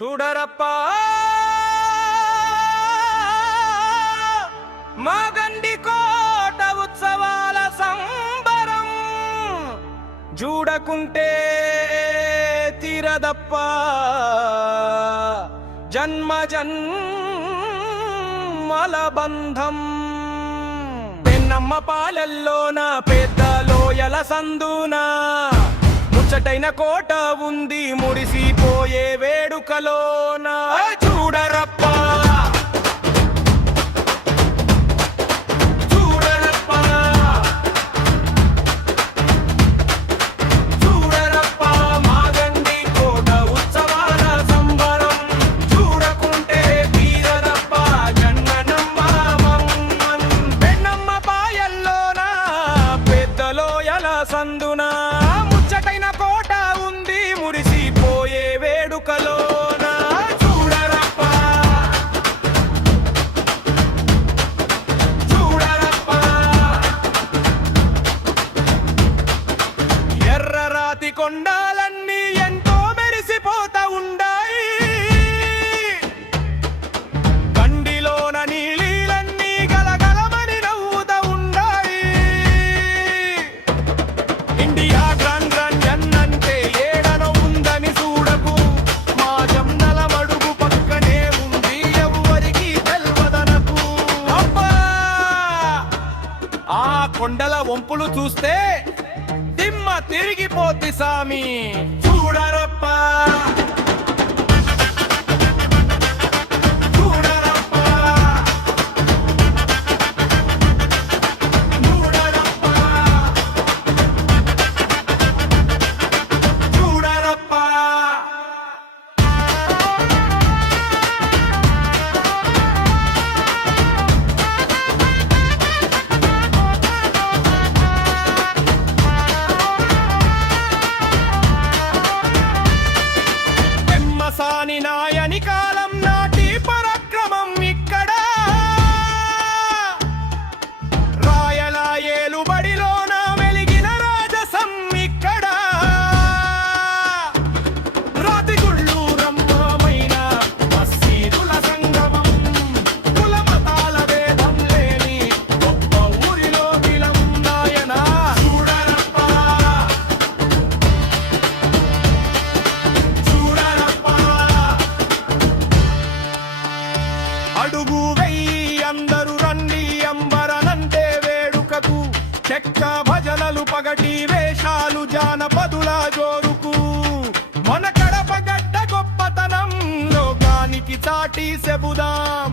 చూడరప్పా మాగండి కోట ఉత్సవాల సంబరం చూడకుంటే తీరదప్ప జన్మ జన్మల బంధం. పెన్నమ్మ పాలల్లోన పెద్ద లోయల సందునా ముచ్చటైన కోట ఉంది మురిసిపోయే వేడుకలోన. చూడరప్పా చూడరప్పా చూడరప్పా మాగండి కోట ఉత్సవాల సంబరం చూడకుంటే తీరదప్ప జన్మనమ్మ మమ్మన్. పెన్నమ్మ పాయల్లోన పెద్ద లోయల సందునా ముచ్చటైన కోట ఉంది మురిసిపోయే వేడుకలోన. చూడరప్పా చూడరప్పా ఎర్రరాతి కొండాలన్నీ ఎంతో మెరిసిపోతా ఉండాయి, కండిలోన నీళ్ళన్నీ గలగలమని నవ్వుతా ఉండాయి. ఇండియా గ్రాండ్ గ్రాండ్ అన్నంటే ఏడనో ఉందని చూడకు, మా జమ్నల మడుగు పక్కనే ఉంది ఎవ్వరికి తెల్వదనకు. అబ్బా ఆ కొండల వంపులు చూస్తే దిమ్మ తిరిగిపోద్ది సామి. చూడరప్పా చూడరప్పా చూడరప్పా చూడరప్పా. ఎమ్మసాని నాయని కాలం నాటి పరాక్రమం ఇక్కడ, రాయల ఏలుబడిలోన వెలిగిన రాజసం ఇక్కడ. రాతిగుళ్ళు రమ్యమైన మసీదుల సంగమం, కుల మతాల భేదం లేని గొప్ప ఊరిలో విలం నాయన. చూడరప్పా చూడరప్పా అడుగు వెయ్యి అందరూ రండి అంబరనంటే వేడుకకు, చెక్క భజనలు పగటి వేషాలు జానపదుల జోరుకు. మన కడప గడ్డ గొప్పతనం లోకానికి చాటి చెబుదాం.